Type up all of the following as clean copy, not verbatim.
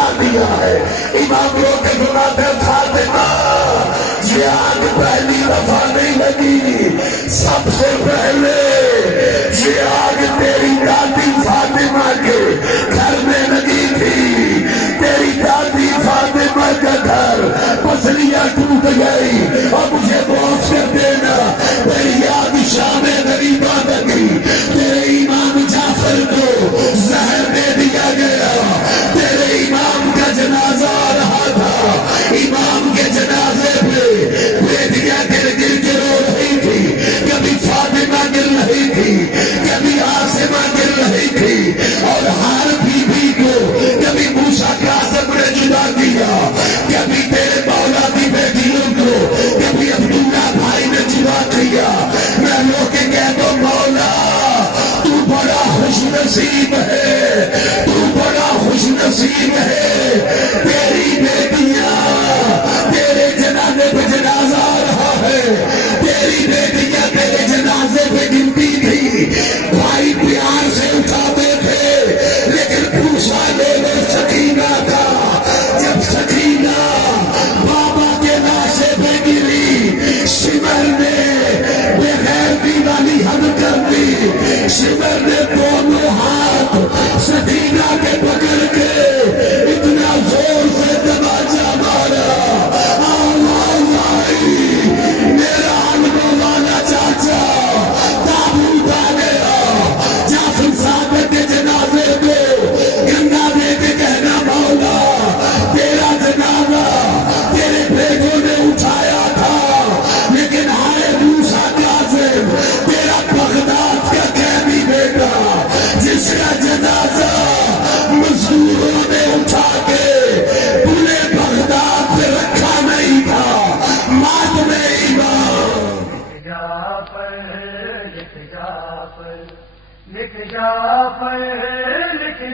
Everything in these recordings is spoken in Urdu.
بنا دیا ہے. امام رو کے فرماتے ہیں فاطمہ یہ آگ پہلی دفعہ نہیں لگی، سب سے پہلے یہ آگ تیری دادی فاطمہ کے گھر میں لگی تھی. تیری دادی فاطمہ کا گھر پسلیاں ٹوٹ گئی اور مجھے معاف کر دینا، تیری آگ شام غریبہ لگی. تیرے امام جعفر کو زہر دے دیا گیا، تیرے امام کا جنازہ آ رہا تھا، امام کے جنازے پہ بیٹیاں گر گر کے رو رہی تھی. کبھی فاطمہ گر رہی تھی، کبھی عاصمہ گر رہی تھی، اور ہر بیوی کو کبھی موسیٰ کاظم نے جدا کیا، کبھی تیرے مولا کی بیٹیوں کو کبھی عبداللہ بھائی نے جدا کیا. میں لو کے کہہ دو مولا تو بڑا خوش نصیب ہے، تو بڑا خوش نصیب ہے. تیری بیٹیاں تیرے جنازے پہ جنازہ آ رہا ہے، تیری بیٹیاں تیرے جنازے پہ گنتی تھی. بھائی پیار سے اٹھاتے تھے لیکن پوچھا لے لے سکینہ کا. جب سکینہ بابا کے لاشے پہ گری، شمر نے بغیر دیوالی حد کر دی. شمر نے دونوں ہاتھ سکینہ کے پکڑ کے اتنا زور سے دباچا مارا، آواز آئی میرا علم والا چاچا تابوت آ گیا. جعفر صادق کے جنازے کو گنگا دے کے کہنا مولا تیرا جنازہ تیرے بیٹوں نے اٹھایا تھا، لیکن ہائے موسیٰ کاظم تیرا بغداد کا قیدی بیٹا جس کا جنازہ مزدوروں نے اٹھا کے پورے بغداد پہ رکھا نہیں تھا، ماتم ایمان. لکھ جعفر لکھ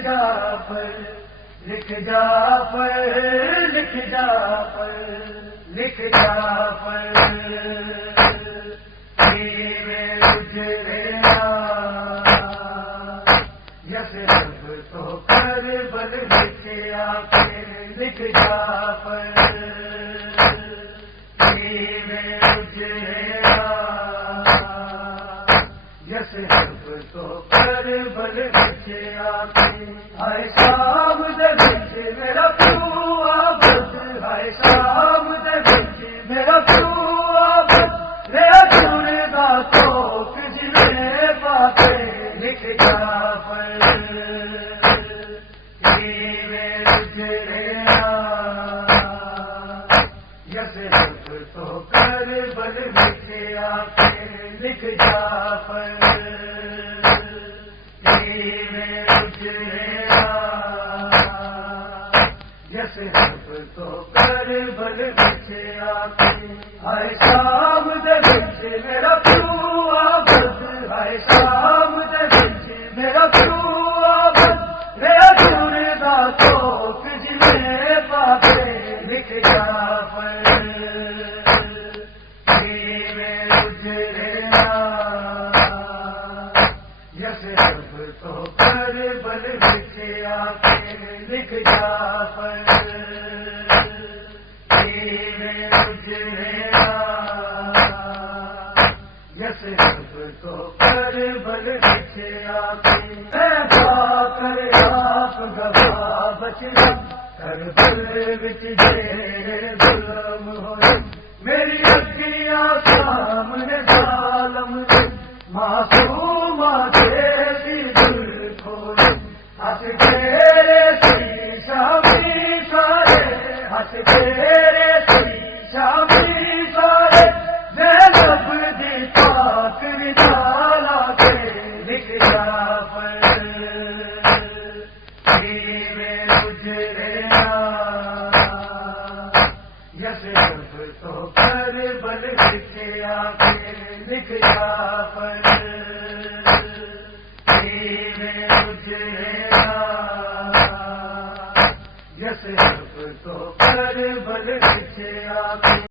جعفر لکھ جعفر لکھ جعفر لکھ جعفر یثرب تو کربل لکھ آکے لکھ جعفر یثرب تو کربل لکھ آکے. ہائے شام دے وچ میرا پیو آبد، ہائے شام دے وچ میرا پیو آبد، میرا سونے دا توک جویں پاتے لکھ جعفر. یثرب تو کربل لکھ آکے لکھ جعفر. یثرب تو کربل لکھ آکے. ہائے شام دے وچ میرا پیو آبد، ہائے شام دے وچ میرا پیو آبد، میرا سونے دا توک جویں پاتے لکھ جعفر. یثرب تو کربل لکھ آکے لکھ جعفر. یثرب تو کربل لکھ آکے. کر آپ گواہ بچنا کربل وچ جے ظلم ہوئے، میری اکھیاں سامنے ظالم معصوم جیسی دل کھولے. ہنس تیرے سی شامی سارے، ہنس تیرے سی شامی سارے، زینب دی پاک رجالا کے لکھ جعفر. یثرب تو کربل لکھ آکے لکھ جعفر. یثرب تو کربل لکھ آکے.